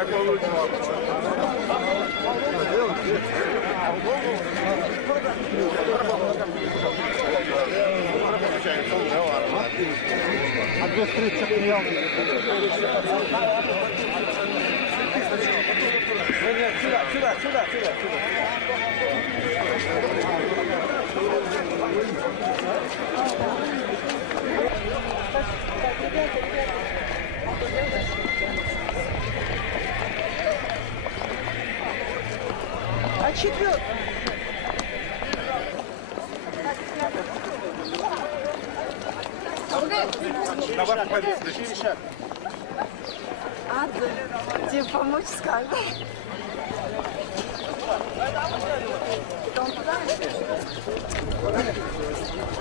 как получится. Сюда. А четвертый? Давай, пойду. А, да. Тебе помочь скажешь?